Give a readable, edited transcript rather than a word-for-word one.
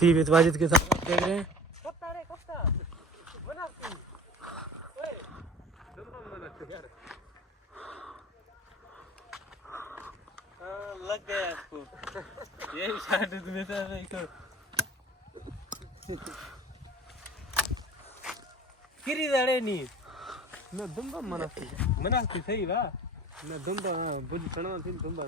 सीवित वाजिद के साथ देख रहे हैं। लग गया आपको ये शायद में था नहीं तो किरी दाड़े नहीं मैं दुम्बा मनाती मनाती सही वाह मैं दुम्बा बुझ कणवा थी दुम्बा